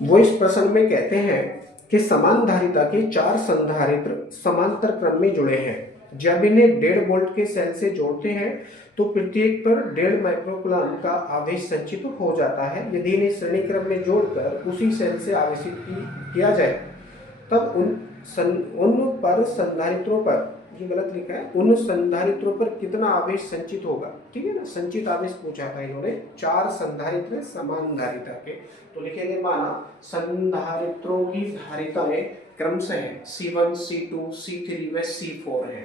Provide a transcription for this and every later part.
वो इस प्रश्न में कहते हैं कि समान धारिता के 4 संधारित्र समांतर क्रम में जुड़े हैं। जब इन्हें 1.5 वोल्ट के सेल से जोड़ते हैं तो प्रत्येक पर 1.5 माइक्रोकूलम का आवेश संचित हो जाता है। यदि इन्हें श्रेणी क्रम में जोड़कर उसी सेल से आवेशित किया जाए तब उन पर संधारित्रों पर, ये गलत लिखा है, उन संधारित्रों पर कितना आवेश संचित होगा। ठीक है ना, संचित आवेश पूछा था इन्होंने। 4 संधारित्र समान धारिता के, तो लिखेंगे माना संधारित्रों की धारिताएं क्रमशः C1, C2, C3 व C4 है।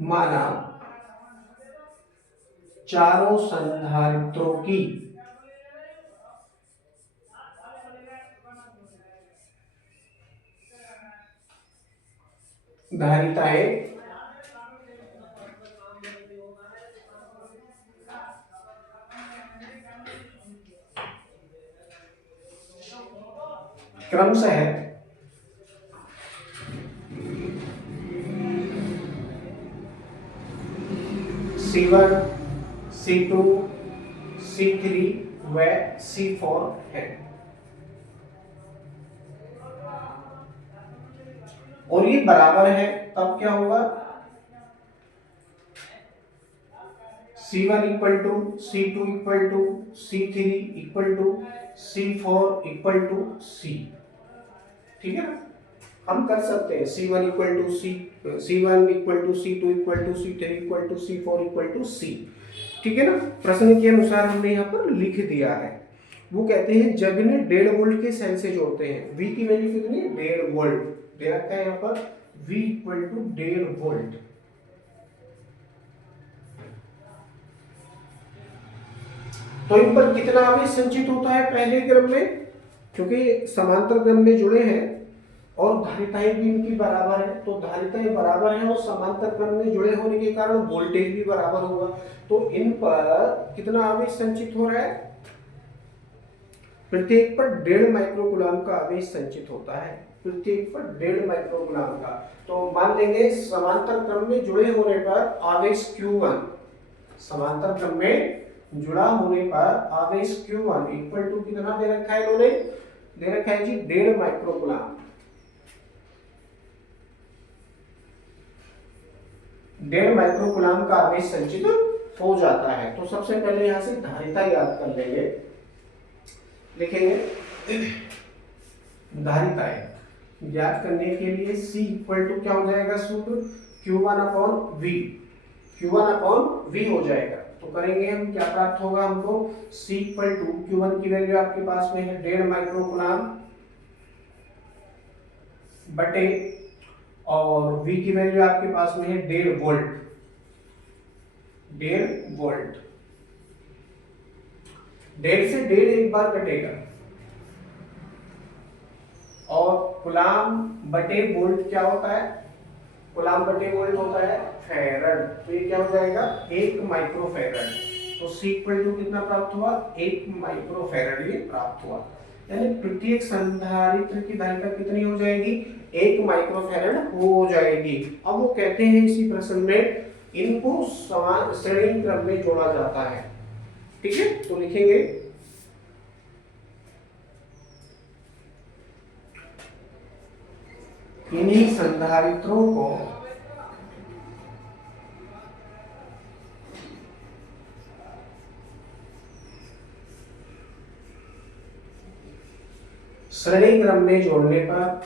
माना चारों संधारित्रों की धारिताएं क्रमशः C1, C2, C3 व C4 है। और ये बराबर है, तब क्या होगा, C1 equal to C2 equal to C3 equal to C4 equal to C। ठीक है ना, हम कर सकते हैं C1 equal to C1 equal to C2 equal to C3 equal to C4 equal to C। ठीक है ना, प्रश्न के अनुसार हमने यहाँ पर लिख दिया है। वो कहते हैं जब इन्हें 1.5 वोल्ट के सेल से जोड़ते हैं, V की वैल्यू कितनी है, 1.5 वोल्ट दे रखा है यहाँ पर, V इक्वल टू 1.5 वोल्ट। तो इन पर कितना आवेश संचित होता है पहले क्रम में, क्योंकि समांतर क्रम में जुड़े हैं और धारिताएं भी इनकी बराबर है, तो धारिताएं बराबर हैं और समांतर क्रम में जुड़े होने के कारण वोल्टेज भी बराबर होगा। तो इन पर कितना आवेश संचित हो रहा है, प्रत्येक पर 1.5 माइक्रोकूलम का आवेश संचित होता है, प्रत्येक पर 1.5 माइक्रोकूलम का। तो मान लेंगे समांतर क्रम में जुड़े होने पर आवेश Q1, समांतर क्रम में जुड़ा होने पर आवेश Q1 इक्वल टू कितना दे रखा है इन्होंने, दे रखा है जी 1.5 माइक्रोकूलम। 1.5 माइक्रोकूलम का आवेश संचित हो जाता है। तो सबसे पहले यहां से धारिता याद कर लेंगे, लिखेंगे धारिताएं याद करने के लिए C इक्वल टू क्या हो जाएगा सूत्र, Q1 upon V, Q1 upon V हो जाएगा। तो करेंगे हम, क्या प्राप्त होगा हमको, C इक्वल टू Q1 की वैल्यू आपके पास में है 1.5 माइक्रोकूलम बटे, और V की वैल्यू आपके पास में है 1.5 वोल्ट, 1.5 वोल्ट। 1.5 से 1.5 एक बार कटेगा, और कुलाम बटे वोल्ट क्या होता है, कुलाम बटे वोल्ट होता है फैरड। तो ये क्या हो जाएगा, 1 माइक्रोफैरड। तो C इक्वल टू कितना प्राप्त हुआ, 1 माइक्रोफैरड ये प्राप्त हुआ। यानी प्रत्येक संधारित्र की धारिता कितनी हो जाएगी, 1 माइक्रोफैरड हो जाएगी। अब वो कहते हैं इसी प्रश्न में इनको समान श्रेणी क्रम में जोड़ा जाता है। ठीक है, तो लिखेंगे इन्हीं संधारित्रों को श्रेणी क्रम में जोड़ने पर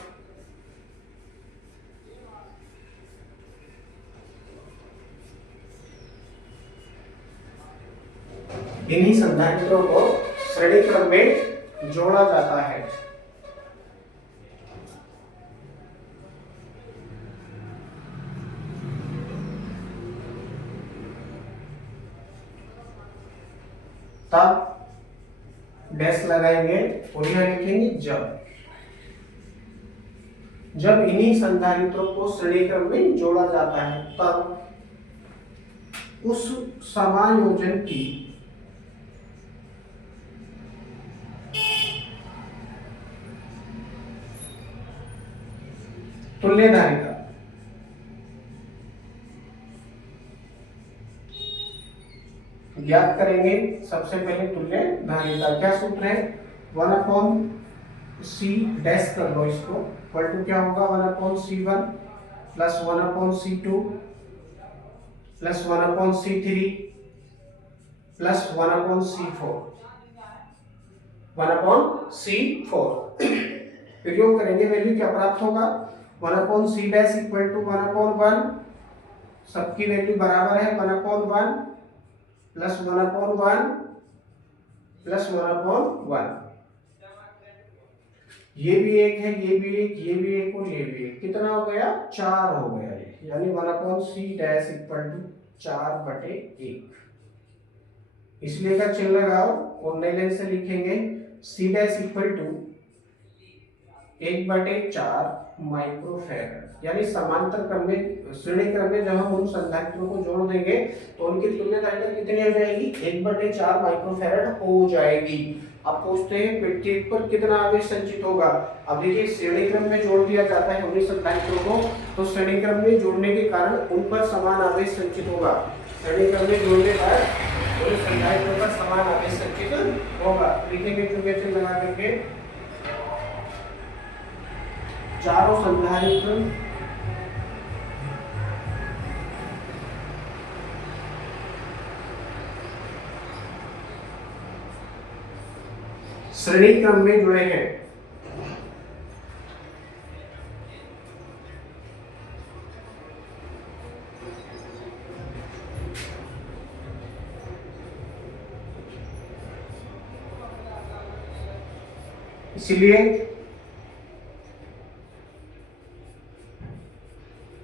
इन्हीं संधारित्रों को श्रेणी क्रम में जोड़ा जाता है। तब डैश लगाएंगे और यहां लिखेंगे जब इन्हीं संधारित्रों को श्रेणी क्रम में जोड़ा जाता है तब उस समायोजन की तुल्य धारिता ज्ञात करेंगे सबसे पहले तुल्य धारिता। क्या सूत्र है? 1/c डैश कर लो इसको, इक्वल टू क्या होगा 1/c1 plus 1/c2 plus 1/c3 plus 1/c4 1/c4 प्रयोग करेंगे, वैल्यू क्या प्राप्त होगा 1/c डैश इक्वल टू 1/1, सबकी वैल्यू बराबर है 1/1 प्लस 1/1 प्लस 1/1, ये भी एक है, ये भी एक, ये भी एक और ये भी एक, कितना हो गया 4 हो गया ये, यानी 1/c डैश इक्वल टू 4/1, इसलिए का चिन्ह लगाओ और नई लाइन से लिखेंगे c dash equal to 1/4 microfarad, यानी समांतर क्रम में श्रेणी क्रम में जब हम उन संधारित्रों को जोड़ देंगे तो उनकी तुल्य धारिता कितनी हो जाएगी 1/4 माइक्रोफैराड हो जाएगी। अब पूछते हैं प्रत्येक पर कितना आवेश संचित होगा। अब देखिए श्रेणी क्रम में जोड़ दिया जाता है उन्हीं संधारित्रों को, तो श्रेणी क्रम में जोड़ने के कारण उन पर समान आवेश संचित होगा। श्रेणी क्रम में जोड़ने पर उन संधारित्रों पर समान आवेश संचित होगा। लिखेंगे चुके चिन्ह लगा करके चारों संधारित्र श्रेणी क्रम में जुड़े हैं। इसलिए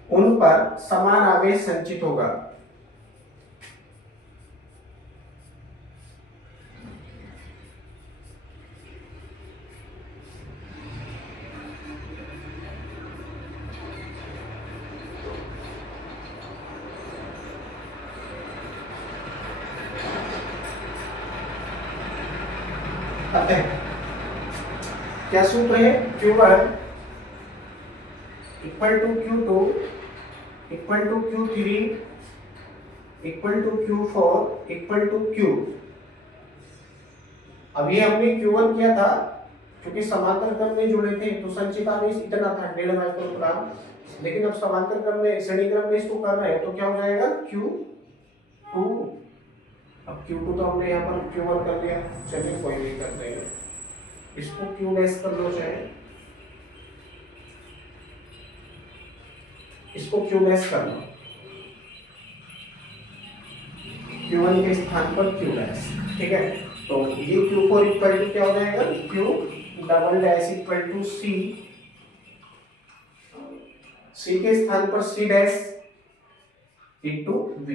उन पर समान आवेश संचित होगा। अतः क्या सूत्र है Q1 equal to Q2 equal to Q3 equal to Q4 equal to Q। अब ये हमने Q1 किया था क्योंकि समांतर क्रम में जुड़े थे तो संचित आवेश इतना था 1.5 माइक्रोग्राम, लेकिन अब समांतर क्रम में श्रेणी क्रम में इसको कर रहे हैं तो क्या हो जाएगा Q2। अब Q2 तो हमने यहाँ पर Q1 कर दिया, चलिए कोई नहीं करते हैं, इसको Q डैश कर लो, चाहे इसको Q डैश कर लो, Q1 के स्थान पर Q डैश, ठीक है। तो ये Q4 इक्वल टू क्या हो जाएगा Q double dash equal to C के स्थान पर C dash into V,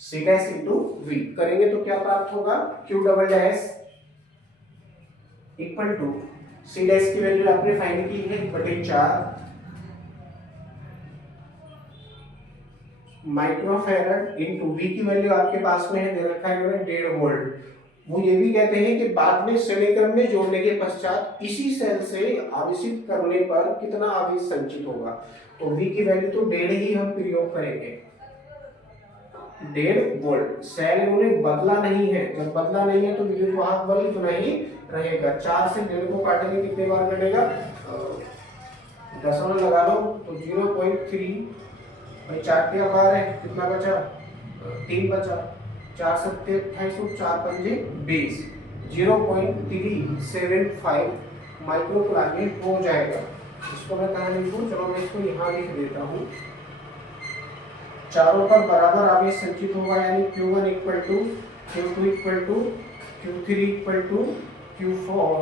C dash into V करेंगे तो क्या प्राप्त होगा Q double dash equal to C dash की वैल्यू आपने फाइंड की है 1/4 माइक्रोफैराड इंटू V की वैल्यू आपके पास में है, दे रखा है 1.5 वोल्ट। वो ये भी कहते हैं कि बाद में श्रेणी क्रम में जोड़ने के पश्चात इसी सेल से आवेशित करने पर कितना आवेश संचित होगा, तो V की वैल्यू तो 1.5 ही हम प्रयोग करेंगे, 1.5 वोल्ट। सेल उन्हें बदला नहीं है, जब बदला नहीं है तो विद्युत वाहक बल उतना ही रहेगा। 4 से 1.5 को काटेंगे कितने बार कटेगा, दशमलव लगा लो तो 0.3 भाई 4 के बार है, कितना बचा 3 बचा, 4 सत्ते 28 और 4 पंजे 20, 0.375 माइक्रोकूलम में हो जाएगा। इसको मैं कहाँ लिखूं, चलो मैं इसको यहाँ लिख देता हूँ। चारों पर बराबर आवेश संचित होगा, यानी Q1 equal to Q2 equal to Q3 equal to Q4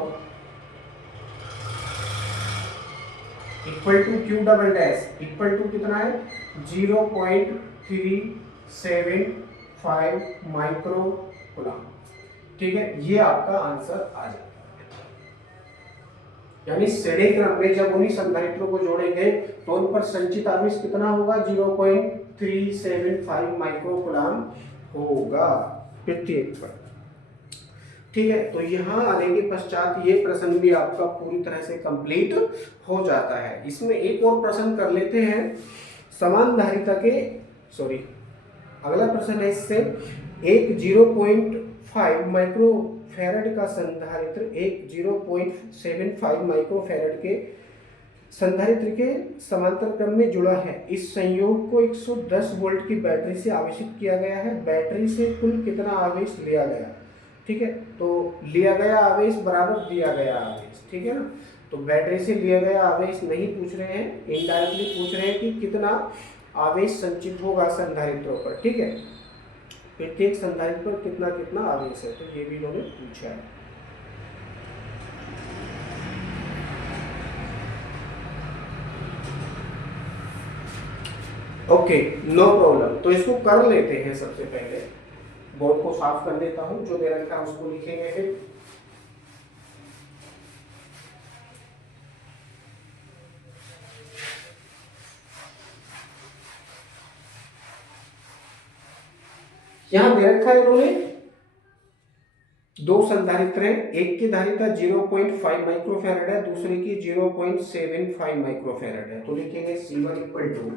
equal to Q double dash equal to कितना है 0.375 माइक्रोकूलम, ठीक है। ये आपका आंसर आ जाता है। यानी श्रेणी क्रम में जब उन्हीं संधारित्रों को जोड़ेंगे तो उन पर संचित आवेश कितना होगा 0.375 माइक्रोकूलम होगा प्रत्येक पर, ठीक है। तो यहाँ आने के पश्चात ये प्रश्न भी आपका पूरी तरह से कंप्लीट हो जाता है। इसमें एक और प्रश्न कर लेते हैं, समान धारिता के अगला प्रश्न है इससे एक 0.5 माइक्रोफैरड का संधारित्र एक 0.75 माइक्रोफैरड के संधारित्र के समांतर क्रम में जुड़ा है। इस संयोग को 110 वोल्ट की बैटरी से आवेशित किया गया है। बैटरी से कुल कितना आवेश लिया गया, ठीक है, तो लिया गया आवेश बराबर दिया गया आवेश, ठीक है ना। तो बैटरी से लिया गया आवेश नहीं पूछ रहे हैं, इनडायरेक्टली पूछ रहे हैं कि कितना आवेश संचित होगा संधारित्रों पर, ठीक है, प्रत्येक संधारित्र पर कितना कितना आवेश है, तो ये भी इन्होंने पूछा है। Okay, no problem. तो इसको कर लेते हैं। सबसे पहले बोर्ड को साफ कर देता हूं, जो दे रखा है उसको लिखेंगे फिर। यहां दे रखा है इन्होंने दो संधारित्र हैं, एक की धारिता 0.5 माइक्रोफैरड है, दूसरे की 0.75 माइक्रोफैरड है। तो लिखेंगे C1 equal to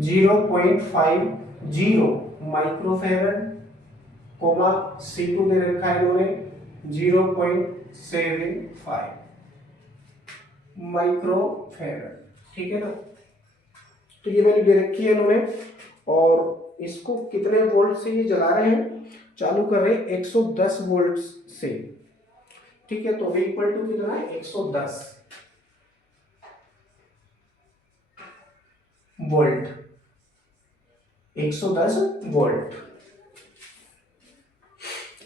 0.50 microfarad comma C2 दे रखा है इन्होंने 0.75 माइक्रोफैरड, ठीक है ना। तो ये वैल्यू दे रखी है इन्होंने, और इसको कितने वोल्ट से ये जला रहे हैं, चालू कर रहे हैं 110 वोल्ट से, ठीक है। तो V इक्वल टू कितना है 110 वोल्ट, 110 वोल्ट।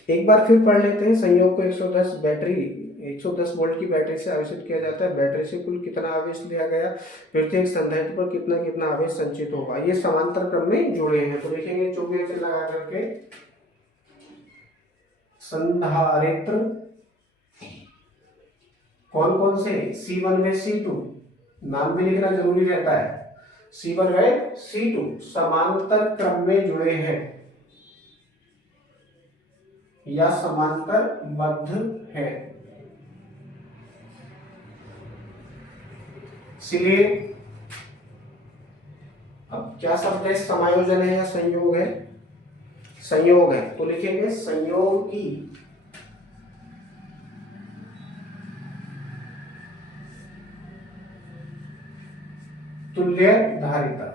एक बार फिर पढ़ लेते हैं। संयोग को 110 वोल्ट की बैटरी से आवेशित किया जाता है। बैटरी से कुल कितना आवेश लिया गया, प्रत्येक संधारित्र पर कितना कितना आवेश संचित होगा। ये समांतर क्रम में जुड़े हैं। तो लिखेंगे चौके लगा करके संधारित्र कौन कौन से, C1 व C2, नाम भी लिखना जरूरी रहता है। C1 व C2 समांतर क्रम में जुड़े हैं या समांतर बद्ध है। इसलिए अब क्या शब्द है, समायोजन है या संयोग है, संयोग है। तो लिखेंगे संयोग की तुल्य धारिता।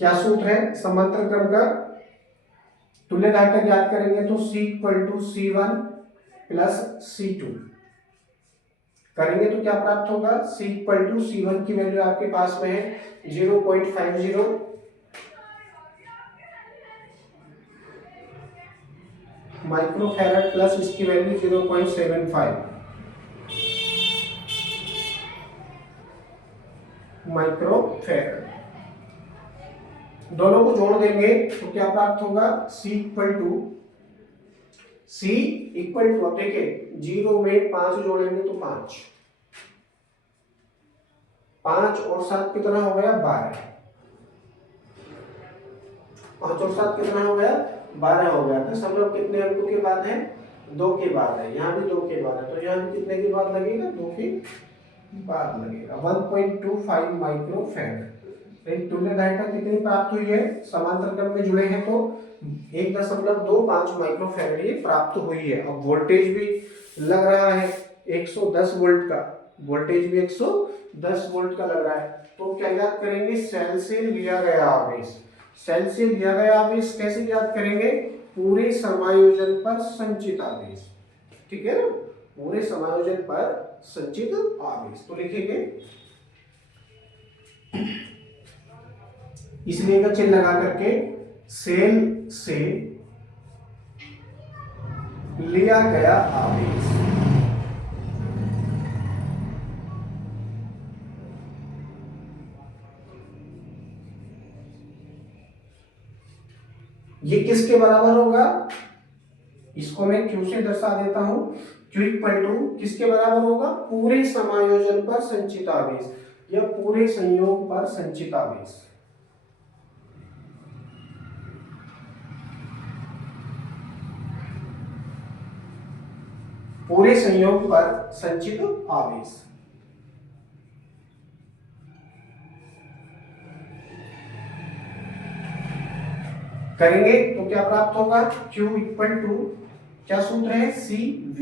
क्या सूत्र है समांतर क्रम का, तुल्य धारिता ज्ञात करेंगे तो C equal to C1 plus C2 करेंगे तो क्या प्राप्त होगा, C इक्वल टू C1 की वैल्यू आपके पास में है 0.50 माइक्रोफैरड प्लस इसकी वैल्यू 0.75 माइक्रोफैरड। दोनों को जोड़ देंगे तो क्या प्राप्त होगा, C इक्वल टू अब देखिए 0 में 5 जोड़ेंगे तो 5 और 7 कितना हो गया 12, 5 और 7 कितना हो गया 12 हो गया। दशमलव कितने अंकों के बाद है, 2 के बाद है, यहाँ भी 2 के बाद है, तो यहाँ भी कितने के बाद लगेगा, 2 के बाद लगेगा। 1.25 माइक्रोफैरड। तुल्य धारिता कितनी प्राप्त हुई है, समांतर क्रम में जुड़े हैं तो 1.25 माइक्रोफैरड ये प्राप्त हुई है। अब वोल्टेज भी लग रहा है 110 वोल्ट का, वोल्टेज भी 110 वोल्ट का लग रहा है। तो क्या याद करेंगे, सेल से लिया गया आवेश, सेल से लिया गया आवेश कैसे याद करेंगे, पूरे समायोजन पर संचित आवेश, ठीक है ना, पूरे समायोजन पर संचित आवेश। तो लिखेंगे इसलिए का चिन्ह लगा करके सेल से लिया गया आवेश, ये किसके बराबर होगा, इसको मैं Q से दर्शा देता हूं। Q इक्वल टू किसके बराबर होगा, पूरे समायोजन पर संचित आवेश या पूरे संयोग पर संचित आवेश। पूरे संयोग पर संचित आवेश। करेंगे तो क्या प्राप्त होगा, Q इक्वल टू क्या सूत्र है, CV।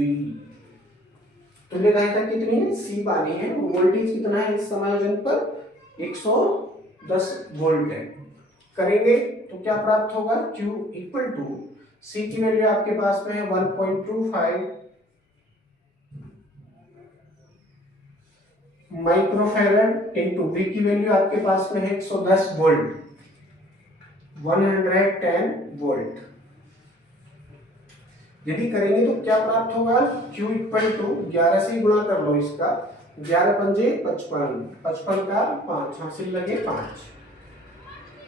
तुल्य धारिता कितनी है, C पानी है, वोल्टेज कितना है इस समायोजन पर 110 वोल्ट है। करेंगे तो क्या प्राप्त होगा, Q इक्वल टू C की वैल्यू आपके पास में है 1.25 माइक्रोफैरड इंटू V की वैल्यू आपके पास में है 110 वोल्ट, 110 वोल्ट। यदि करेंगे तो क्या प्राप्त होगा, Q इक्वल टू 11 से गुणा कर लो इसका, 11 पंजे 55, 55 का 5 हासिल लगे 5,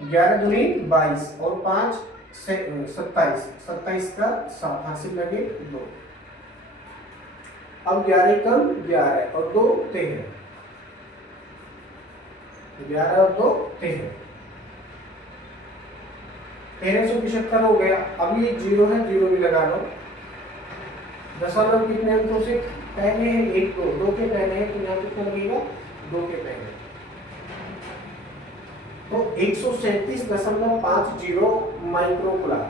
11 दूनी 22 और 5 से 27, 27 का 7 हासिल लगे 2। अब 11 कम 11 और 2 13, 11 और 2 13, 1375 हो गया। अब ये जीरो है, जीरो भी लगा लो। दशमलव कितने अंकों से पहले है, 1 2, 2 के पहले है तो यहाँ कितना लगेगा, 2 के पहले, तो 137.50 माइक्रोकुलाम।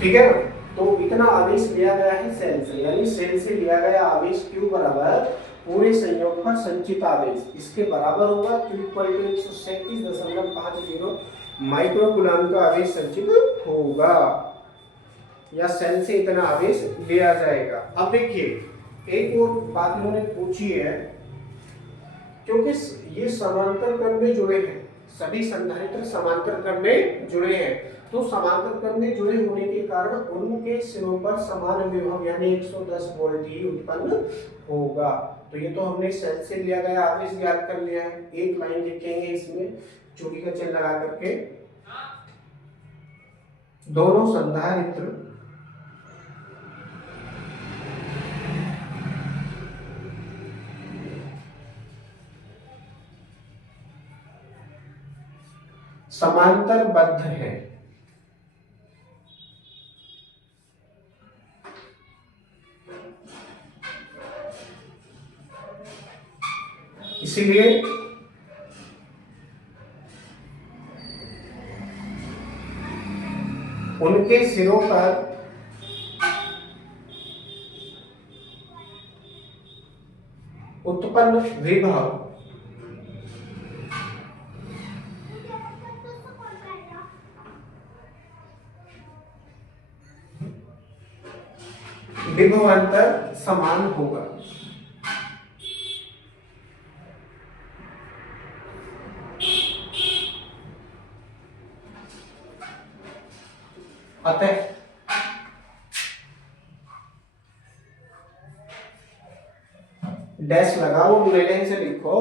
ठीक है ना, तो इतना आवेश लिया गया है सेल से, यानी सेल से लिया गया आवेश Q बराबर पूरे संयोग पर संचित आवेश, इसके बराबर होगा। Q इक्वल टू 137.50 माइक्रोकुलाम का आवेश संचित होगा, या सेल से इतना आवेश लिया जाएगा। अब देखिए एक और बात इन्होंने पूछी है, क्योंकि ये समांतर क्रम में जुड़े हैं, सभी संधारित्र समांतर क्रम में जुड़े हैं, तो समांतर क्रम में जुड़े होने के कारण उनके सिरों पर समान विभव यानी 110 वोल्ट ही उत्पन्न होगा। तो ये तो हमने सेल से लिया गया आवेश ज्ञात कर लिया है। एक लाइन लिखेंगे इसमें चूड़ी का चिन्ह लगा करके, दोनों संधारित्र समांतरबद्ध है, इसीलिए उनके सिरों पर उत्पन्न विभव विभवांतर समान होगा। अतः डैश लगाओ, लाइन से लिखो।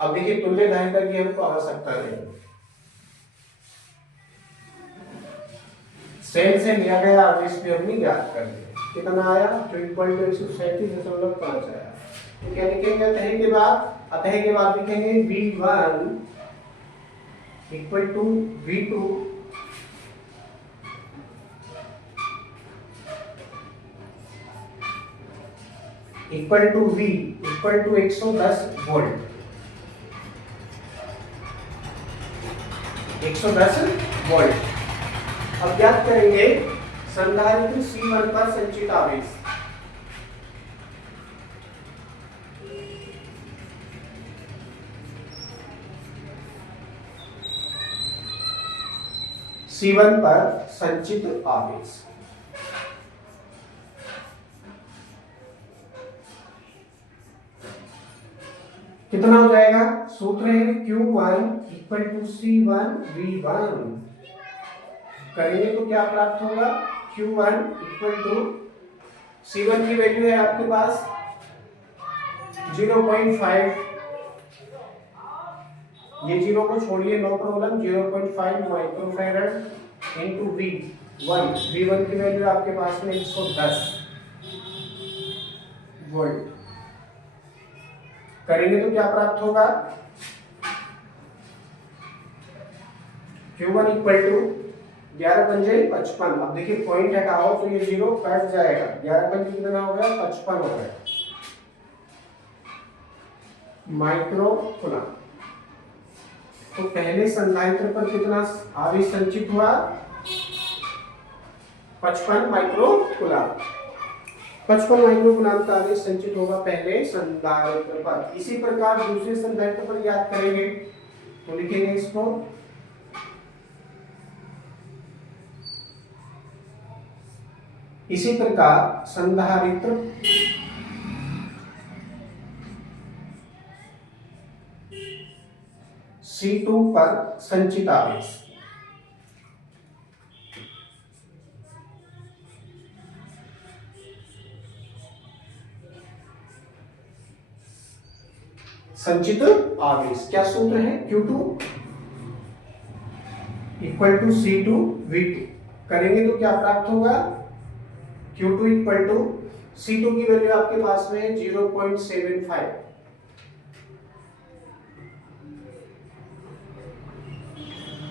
अब देखिए तुल्य धारिता की हमको आवश्यकता नहीं, सेल से लिया गया आवेश भी हमने ज्ञात कर लिया, कितना आया, 137.5 आया। तो क्या लिखेंगे अतः के बाद, अतः के बाद लिखेंगे V1 equal to V2 equal to V equal to 110 volt, 110 volt. अब ज्ञात करेंगे संधारित्र C1 पर संचित आवेश। C1 पर संचित आवेश कितना हो जाएगा, सूत्र है Q1 equal to C1 V1। करेंगे तो क्या प्राप्त होगा, Q1 इक्वल टू C1 की वैल्यू है आपके पास 0.5, ये जीरो को छोड़िए, no problem, 0.5 microfarad into V1, V1 की वैल्यू आपके पास में 110 वोल्ट। करेंगे तो क्या प्राप्त होगा, Q1 इक्वल टू 11 पंजे 55। अब देखिए पॉइंट हटाओ तो ये 0 कट जाएगा, 11 पंजे कितना हो गया, 55 हो गया माइक्रो कूलम। तो पहले संधारित्र पर कितना आवेश संचित हुआ, 55 माइक्रो कूलम। 55 माइक्रो कूलम का आवेश संचित होगा पहले संधारित्र पर। इसी प्रकार दूसरे संधारित्र पर याद करेंगे तो लिखेंगे इसको इसी प्रकार संधारित्र C2 पर संचित आवेश संचित आवेश क्या सूत्र है, Q2 equal to C2 V2 करेंगे तो क्या प्राप्त होगा, Q2 इक्वल टू C2 की वैल्यू आपके पास में है 0.75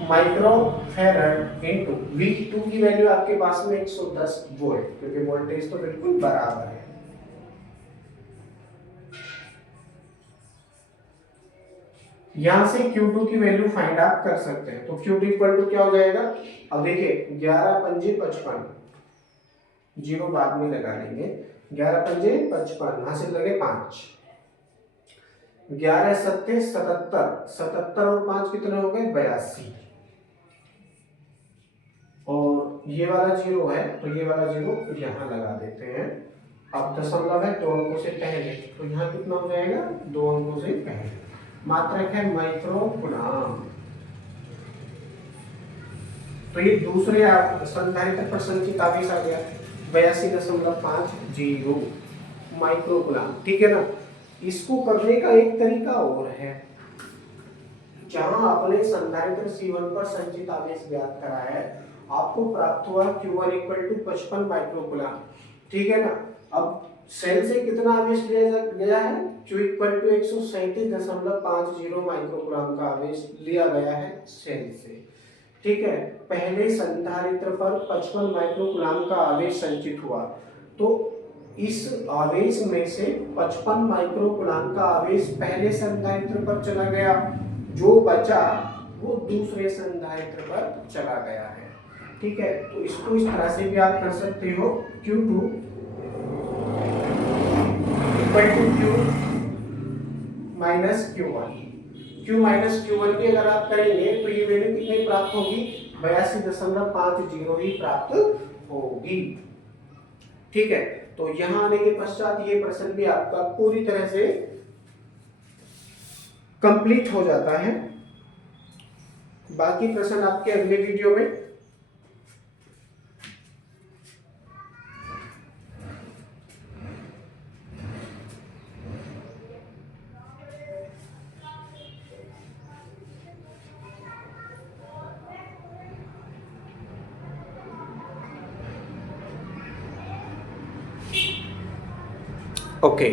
माइक्रो फैराड इनटू V2 की वैल्यू आपके पास में 110 वोल्ट, क्योंकि वोल्टेज तो बिल्कुल बराबर है। यहां से Q2 की वैल्यू फाइंड आउट कर सकते हैं। तो Q2 इक्वल टू क्या हो जाएगा, अब देखिए 11 पंजे 55, जीरो बाद में लगा लेंगे, 11 पंजे 55, हासिल लगे 5, 11 सत्ते 77, 77 और 5 कितने हो गए 82, और ये वाला जीरो है तो ये वाला जीरो यहाँ लगा देते हैं। अब दशमलव है 2 अंकों से पहले, तो यहाँ कितना हो जाएगा 2 अंकों से पहले। मात्रक है माइक्रो कूलम। तो ये दूसरे संधारित्र पर संचित आवेश आ गया 82.50 माइक्रो कूलम, ठीक है ना। इसको करने का एक तरीका और है, जहां आपने संधारित्र C1 पर संचित आवेश ज्ञात करा है, आपको प्राप्त हुआ Q1 equal to 55 micro coulomb, ठीक है ना। अब सेल से कितना आवेश लिया गया है, Q equal to 137.50 micro coulomb का आवेश लिया गया है सेल से, ठीक है। पहले संधारित्र पर 55 माइक्रो कूलम का आवेश संचित हुआ, तो इस आवेश में से 55 माइक्रो कूलम का आवेश पहले संधारित्र पर चला गया, जो बचा वो दूसरे संधारित्र पर चला गया है, ठीक है। तो इसको इस तरह से भी आप कर सकते हो, Q2 equal to Q minus Q1। Q minus Q1 की अगर आप करेंगे तो ये वैल्यू कितनी प्राप्त होगी, 82.50 ही प्राप्त होगी, ठीक है। तो यहां आने के पश्चात ये प्रश्न भी आपका पूरी तरह से कंप्लीट हो जाता है। बाकी प्रश्न आपके अगले वीडियो में। ओके।